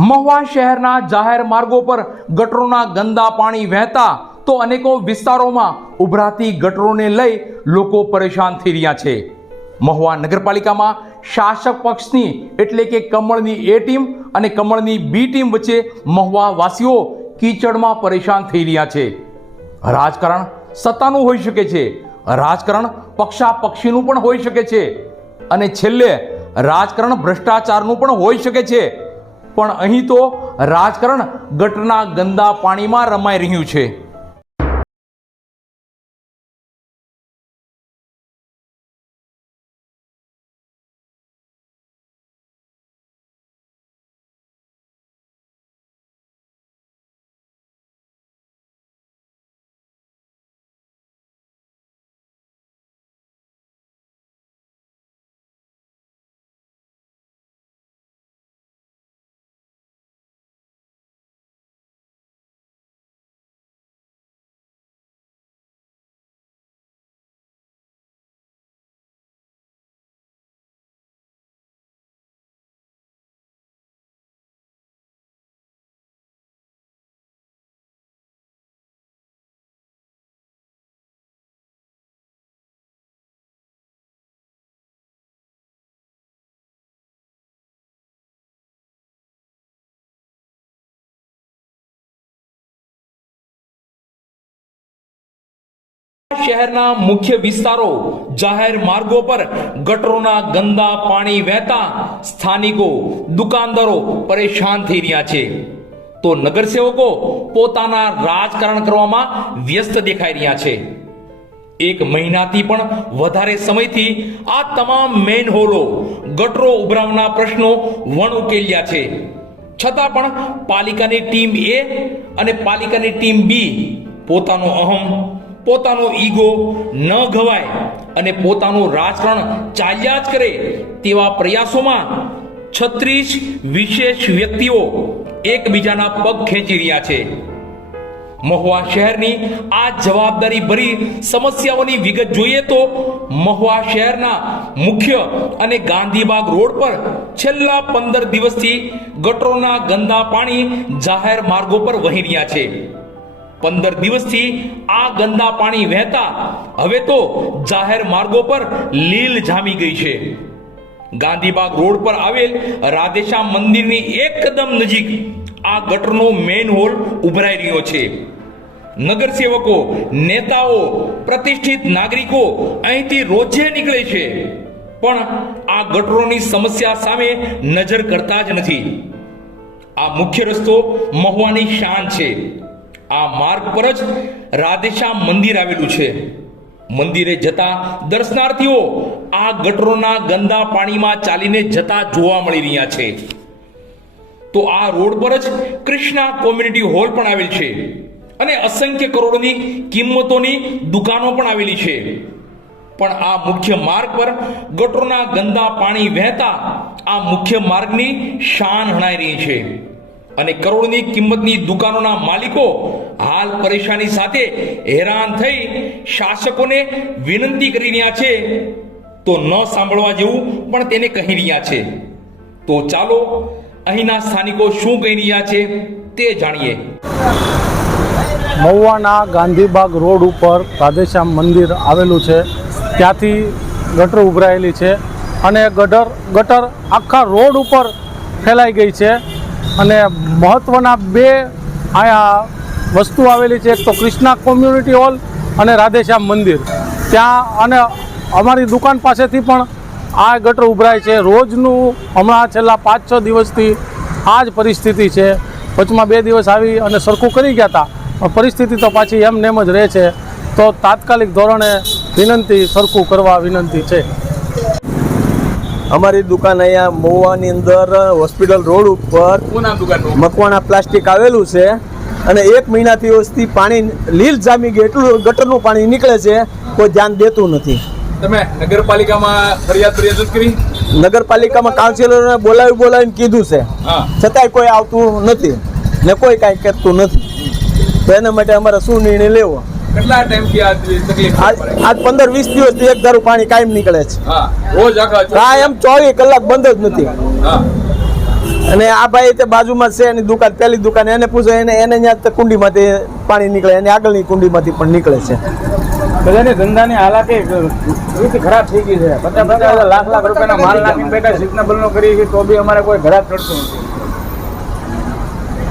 મહુવા શહેરના જાહેર માર્ગો પર ગટરોના ગંદા પાણી વહેતા તો અનેકો વિસ્તારોમાં ઉભરાતી ગટરોને લઈ લોકો પરેશાન થઈ રહ્યા છે. મહુવા નગરપાલિકામાં શાસક પક્ષની એટલે કે કમળની એ ટીમ અને કમળની બી ટીમ વચ્ચે મહુવા વાસીઓ કીચડમાં પરેશાન થઈ રહ્યા છે. રાજકારણ સત્તાનું હોઈ શકે છે. રાજકારણ પક્ષા પક્ષીનું પણ હોઈ શકે છે. અને છેલ્લે રાજકારણ ભ્રષ્ટાચારનું પણ હોઈ શકે છે. પણ અહીં તો રાજકારણ ગટરના ગંદા પાણીમાં રમાઈ રહ્યું છે. શહેરના મુખ્ય વિસ્તારો જાહેર માર્ગો પર ગટરોના ગંદા પાણી વહેતા સ્થાનિકો, દુકાનદારો પરેશાન થઈ રહ્યા છે. તો નગરસેવકો પોતાના રાજકારણ કરવામાં વ્યસ્ત દેખાઈ રહ્યા છે. એક મહિનાથી પણ વધારે સમયથી આ તમામ મેન હોલો, ગટરો ઉભરાવના પ્રશ્નો વણ ઉકેલ્યા છે. છતાં પણ પાલિકાની ટીમ એ અને પાલિકાની ટીમ બી પોતાનો અહમ પોતાનો ઈગો ન ઘવાય અને પોતાનું રાજકારણ ચાલ્યા જ કરે તેવા પ્રયાસોમાં છત્રીસ વિશેષ વ્યક્તિઓ એકબીજાના પગ ખેંચી રહ્યા છે. મહુવા શહેરની આ જવાબદારી ભરી સમસ્યાઓની વિગત જોઈએ તો મહુવા શહેરના મુખ્ય અને ગાંધીબાગ રોડ પર છેલ્લા પંદર દિવસથી ગટરોના ગંદા પાણી જાહેર માર્ગો પર વહી રહ્યા છે. પંદર દિવસથી આ ગંદા પાણી વહેતા હવે તો જાહેર માર્ગો પર લીલ જામી ગઈ છે. ગાંધીબાગ રોડ પર આવેલ રાધેશ્યામ મંદિરની એકદમ નજીક આ ગટરનો મેન હોલ ઉભરાઈ રહ્યો છે. નગરસેવકો, નેતાઓ, પ્રતિષ્ઠિત નાગરિકો અહીંથી રોજે નીકળે છે. પણ આ ગટરોની સમસ્યા સામે નજર કરતા જ નથી. આ મુખ્ય રસ્તો મહુવાની શાન છે. આ માર્ગ પર જ રાધેશ્યામ મંદિર આવેલું છે. મંદિરે જતા દર્શનાર્થીઓ આ ગટરોના ગંદા પાણીમાં ચાલીને જતા જોવા મળી રહ્યા છે. તો આ રોડ પર જ કૃષ્ણા કોમ્યુનિટી હોલ પણ આવેલ છે અને અસંખ્ય કરોડોની કિંમતોની દુકાનો પણ આવેલી છે. પણ આ મુખ્ય માર્ગ પર ગટરોના ગંદા પાણી વહેતા આ મુખ્ય માર્ગની શાન હણાઈ રહી છે. અને કરોડની કિંમતની દુકાનોના માલિકો હાલ પરેશાની સાથે હેરાન થઈ શાસકોને વિનંતી કરી રહ્યા છે. તો ન સાંભળવા જેવું પણ તેને કહી રહ્યા છે. તો ચાલો અહીંના સ્થાનિકો શું કહી રહ્યા છે તે જાણીએ. મહુવાના ગાંધીબાગ રોડ ઉપર રાધેશ્યામ મંદિર આવેલું છે. ત્યાંથી ગટર ઉભરાયેલી છે અને ગટર ગટર આખા રોડ ઉપર ફેલાઈ ગઈ છે. અને મહત્ત્વના બે આ વસ્તુ આવેલી છે. એક તો કૃષ્ણા કોમ્યુનિટી હોલ અને રાધેશ્યામ મંદિર. ત્યાં અને અમારી દુકાન પાસેથી પણ આ ગટર ઉભરાય છે. રોજનું હમણાં છેલ્લા પાંચ છ દિવસથી આ જ પરિસ્થિતિ છે. વચમાં બે દિવસ આવી અને સરખું કરી ગયા હતા પરિસ્થિતિ તો પાછી એમ નેમ જ રહે છે. તો તાત્કાલિક ધોરણે વિનંતી, સરખું કરવા વિનંતી છે. અમારી દુકાન અહીંયા મહુવાની અંદર હોસ્પિટલ રોડ ઉપર મકવાણા પ્લાસ્ટિક આવેલું છે. અને એક મહિનાથી વસ્તી પાણી લીલ જામી ગયું એટલું ગટરનું પાણી નીકળે છે કોઈ ધ્યાન દેતું નથી. તમે નગરપાલિકામાં ફરિયાદ ફરિયાદ કરી? નગરપાલિકામાં કાઉન્સિલરને બોલાવી બોલાવીને કીધું છે. છતાંય કોઈ આવતું નથી ને કોઈ કાંઈ કરતું નથી. તો એના માટે અમારે શું નિર્ણય લેવો? કેટલા ટાઈમથી આ તકલીફ આજ આજ પંદર વીસ દિવસથી એક ધારું પાણી કાયમ નીકળે છે. હા રોજ કાયમ ચોવીસ કલાક બંધ જ નથી. અને આ ભાઈ તે બાજુમાં છે એની દુકાન પહેલી દુકાન એને પૂછો એને એને ત્યાં કુંડીમાંથી પાણી નીકળે એની આગળની કુંડીમાંથી પણ નીકળે છે. બધાની ધંધાની હાલાકી રીતે ખરાબ થઈ ગઈ છે. પચાસ પચાસ લાખ લાખ રૂપિયાના માલ નાખીને બેઠા સિઝનેબલ કરી છે તો બી અમારે કોઈ ઘરાક ચડતું નથી.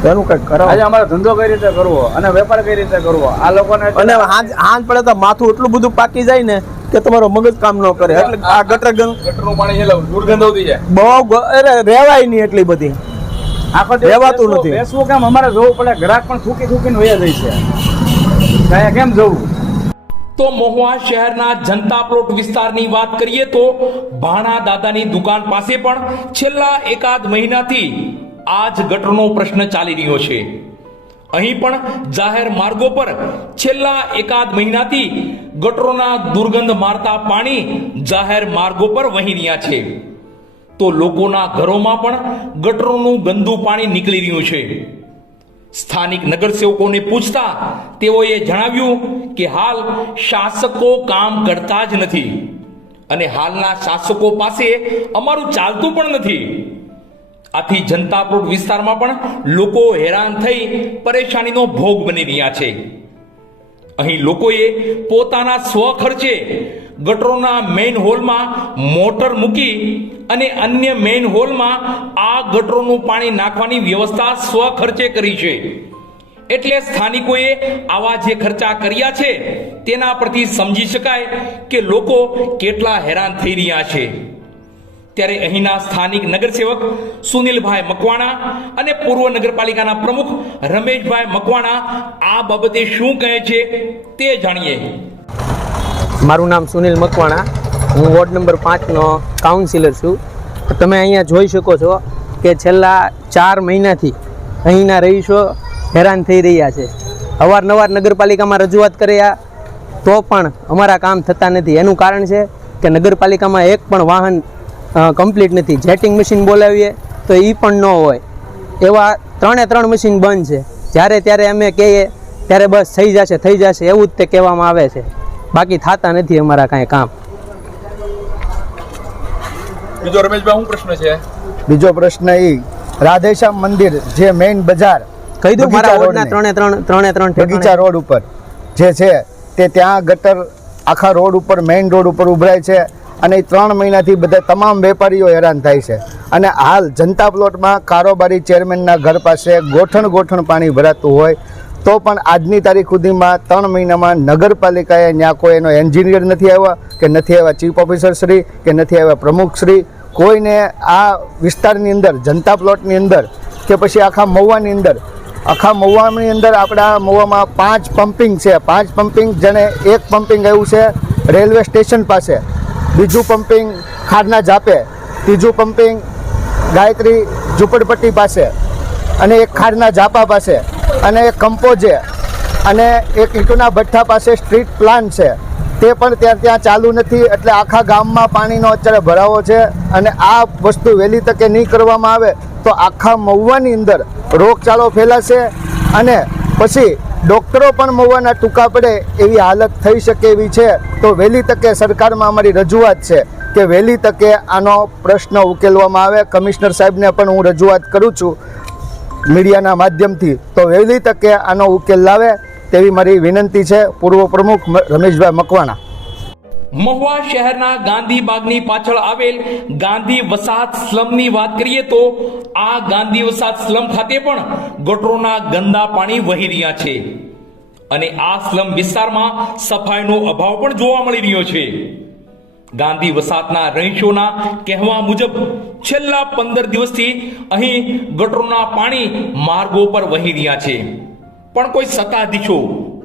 એનું કઈ કરાવો. આજે અમારે ધંધો કઈ રીતે કરવો અને વેપાર કઈ રીતે કરવો? આ લોકોને અને હાંજ હાંજ પડે તો માથું એટલું બધું પાકી જાય ને કે તમારો મગજ કામ ન કરે. એટલે આ ગટર ગંગ ગટરનું પાણી છે દુર્ગંધ આવતી જાય. બહુ અરે રહેવાય નહીં એટલી બધી. આખો રહેવાતું નથી. બેસવું કેમ? અમારે જોવું પડે. ગ્રાહક પણ થૂકી થૂકીને વયા જાય છે. ત્યાં કેમ જવું? તો મહુવા શહેરના જનતા પ્લોટ વિસ્તારની વાત કરીએ તો ભાણા દાદાની દુકાન પાસે પણ છેલ્લા એકાદ મહિનાથી આ જ ગટરનો પ્રશ્ન ચાલી રહ્યો છે. અહીં પણ જાહેર માર્ગો પર છેલ્લા એકાદ મહિનાથી ગટરોના દુર્ગંધ મારતા પાણી જાહેર માર્ગો પર વહી રહ્યા છે. તો લોકોના ઘરોમાં પણ ગટરોનું ગંદુ પાણી નીકળી રહ્યું છે. સ્થાનિક નગરસેવકોને પૂછતા તેઓએ જણાવ્યું કે હાલ શાસકો કામ કરતા જ નથી. અને હાલના શાસકો પાસે અમારું ચાલતું પણ નથી. આથી જનતાપુર વિસ્તારમાં પણ લોકો હેરાન થઈ પરેશાનીનો ભોગ બની રહ્યા છે. અહીં લોકોએ પોતાના સ્વખર્ચે ગટરોના મેઇન હોલમાં મોટર મૂકી અને અન્ય મેઇન હોલમાં આ ગટરોનું પાણી નાખવાની વ્યવસ્થા સ્વખર્ચે કરી છે. એટલે સ્થાનિકોએ આવા જે ખર્ચા કર્યા છે, તેના પરથી સમજી શકાય કે લોકો કેટલા હેરાન થઈ રહ્યા છે. ત્યારે અહીંના સ્થાનિક નગરસેવક સુનિલભાઈ મકવાણા અને પૂર્વ નગરપાલિકાના પ્રમુખ રમેશભાઈ મકવાણા આ બાબતે શું કહે છે તે જાણીએ. મારું નામ સુનિલ મકવાણા. હું વોર્ડ નંબર પાંચનો કાઉન્સિલર છું. તમે અહીંયા જોઈ શકો છો કે છેલ્લા ચાર મહિનાથી અહીંના રહીશો હેરાન થઈ રહ્યા છે. અવારનવાર નગરપાલિકામાં રજૂઆત કર્યા તો પણ અમારા કામ થતા નથી. એનું કારણ છે કે નગરપાલિકામાં એક પણ વાહન કમ્પ્લીટ નથી. જેટિંગ મશીન બોલાવીએ તો એ પણ ન હોય. એવા ત્રણે ત્રણ મશીન બંધ છે. જ્યારે ત્યારે અમે કહીએ ત્યારે બસ થઈ જશે થઈ જશે એવું જ તે કહેવામાં આવે છે. બાકી થતા નથી અમારા કાંઈ કામ. બીજો રમેશભાઈ શું પ્રશ્ન છે? બીજો પ્રશ્ન એ રાધેશ્યામ મંદિર જે મેઇન બજાર કહી દઉં મારા રોડના ત્રણે ત્રણ ત્રણે ત્રણ બગીચા રોડ ઉપર જે છે તે ત્યાં ગટર આખા રોડ ઉપર મેઇન રોડ ઉપર ઉભરાય છે. અને એ ત્રણ મહિનાથી બધા તમામ વેપારીઓ હેરાન થાય છે. અને હાલ જનતા પ્લોટમાં કારોબારી ચેરમેનના ઘર પાસે ગોઠણ ગોઠણ પાણી ભરાતું હોય, તો પણ આજની તારીખ સુધીમાં ત્રણ મહિનામાં નગરપાલિકાએ ત્યાં કોઈ એનો એન્જિનિયર નથી આવ્યા, કે નથી આવ્યા ચીફ ઓફિસર શ્રી, કે નથી આવ્યા પ્રમુખ શ્રી, કોઈને આ વિસ્તારની અંદર, જનતા પ્લોટની અંદર, કે પછી આખા મહુવાની અંદર, આખા મહુવાની અંદર આપણા મહુવામાં પાંચ પમ્પિંગ છે. પાંચ પમ્પિંગ જેને એક પમ્પિંગ આવ્યું છે રેલવે સ્ટેશન પાસે. બીજું પમ્પિંગ ખારના જાપે, ત્રીજું પમ્પિંગ ગાયત્રી ઝૂંપડપટ્ટી પાસે, અને એક ખાડના ઝાપા પાસે, અને એક કંપોજે, અને એક ઈંટોના ભઠ્ઠા પાસે સ્ટ્રીટ પ્લાન છે. તે પણ ત્યાં ત્યાં ચાલુ નથી, એટલે આખા ગામમાં પાણીનો અત્યારે ભરાવો છે, અને આ વસ્તુ વહેલી તકે નહીં કરવામાં આવે, તો આખા મહુવાની અંદર રોગચાળો ફેલાશે, અને પછી ડૉક્ટરો પણ મોવાના ટૂંકા પડે એવી હાલત થઈ શકે એવી છે. તો વહેલી તકે સરકારમાં અમારી રજૂઆત છે કે વહેલી તકે આનો પ્રશ્ન ઉકેલવામાં આવે. કમિશનર સાહેબને પણ હું રજૂઆત કરું છું મીડિયાના માધ્યમથી. તો વહેલી તકે આનો ઉકેલ લાવે તેવી મારી વિનંતી છે. પૂર્વ પ્રમુખ રમેશભાઈ મકવાણા. મહુવા શહેરના ગાંધી બાગની પાછળ આવેલ ગાંધી વસાહત સ્લમની વાત કરીએ તો આ ગાંધી વસાહત સ્લમ ખાતે પણ ગટરોના ગંદા પાણી વહી રહ્યા છે. અને આ સ્લમ વિસ્તારમાં સફાઈનો અભાવ પણ જોવા મળી રહ્યો છે. ગાંધી વસાહતના રહીશોના કહેવા મુજબ છેલ્લા પંદર દિવસથી અહીં ગટરોના પાણી માર્ગો પર વહી રહ્યા છે. પણ કોઈ સત્તાધીશો,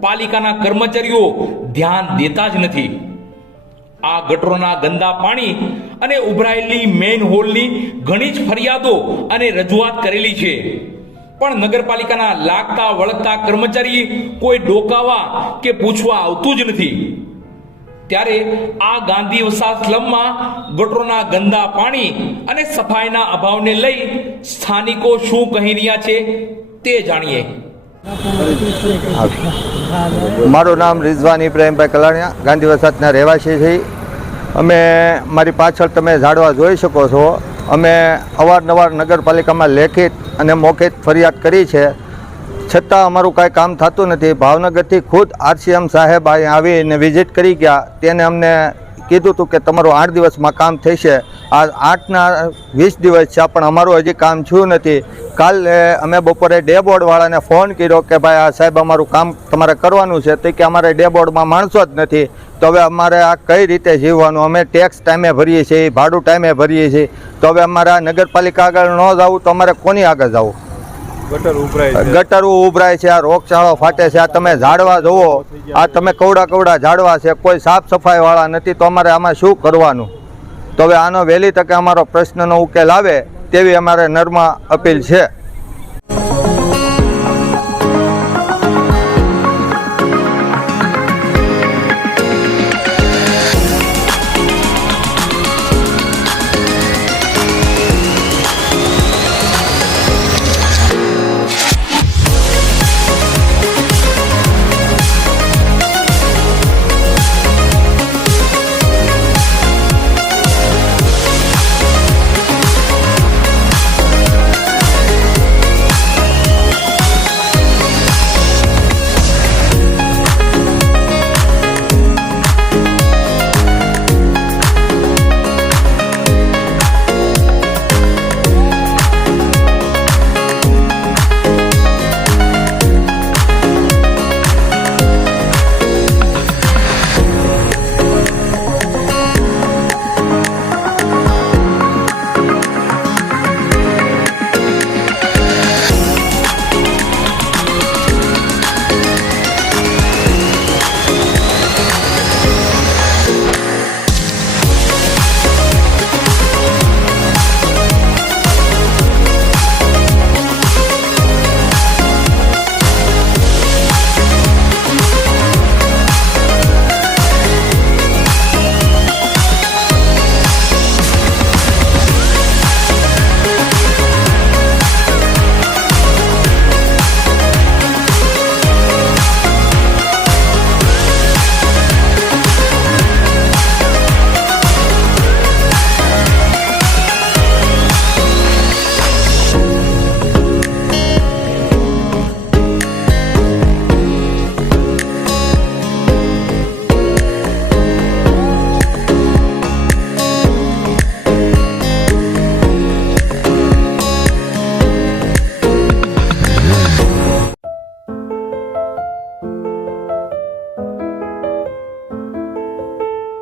પાલિકાના કર્મચારીઓ ધ્યાન દેતા જ નથી. આ ગટરોના ગંદા પાણી અને ઉભરાયેલી મેઇન હોલની ઘણી જ ફરિયાદો અને રજૂઆત કરેલી છે. પણ નગરપાલિકાના લાગતા વળગતા કર્મચારી કોઈ ડોકાવા કે પૂછવા આવતું જ નથી. ત્યારે આ ગાંધી વસાહત સ્લમમાં ગટરોના ગંદા પાણી અને સફાઈના અભાવને લઈ સ્થાનિકો શું કહી રહ્યા છે તે જાણીએ. મારું નામ રિઝવાન ઇબ્રાહીમભાઈ કલાણિયા, ગાંધી વસાહતના રહેવાસી છીએ. અમે મારી પાછળ તમે ઝાડવા જોઈ શકો છો. અમે અવારનવાર નગરપાલિકામાં લેખિત અને મૌખિત ફરિયાદ કરી છે. છતાં અમારું કાંઈ કામ થતું નથી. ભાવનગરથી ખુદ આરસીએમ સાહેબ અહીં આવીને વિઝિટ કરી ગયા. તેને અમને કીધું હતું કે તમારું આઠ દિવસમાં કામ થશે. આ આઠના વીસ દિવસ છે, પણ અમારું હજી કામ થયું નથી. કાલે અમે બપોરે ડે બોર્ડવાળાને ફોન કર્યો કે ભાઈ આ સાહેબ અમારું કામ તમારે કરવાનું છે. તે કે અમારે ડે બોર્ડમાં માણસો જ નથી. તો હવે અમારે આ કઈ રીતે જીવવાનું? અમે ટેક્સ ટાઈમે ભરીએ છીએ, ભાડું ટાઈમે ભરીએ છીએ. તો હવે અમારે આ નગરપાલિકા આગળ ન જવું તો અમારે કોની આગળ જવું? ગટરો ઉભરાય છે. આ રોગચાળો ફાટે છે આ તમે ઝાડવા જુઓ આ તમે કવડા કવડા ઝાડવા છે કોઈ સાફ સફાઈ વાળા નથી તો અમારે આમાં શું કરવાનું? તો હવે આનો વહેલી તકે અમારો પ્રશ્નનો ઉકેલ આવે તેવી અમારે નર્મા અપીલ છે.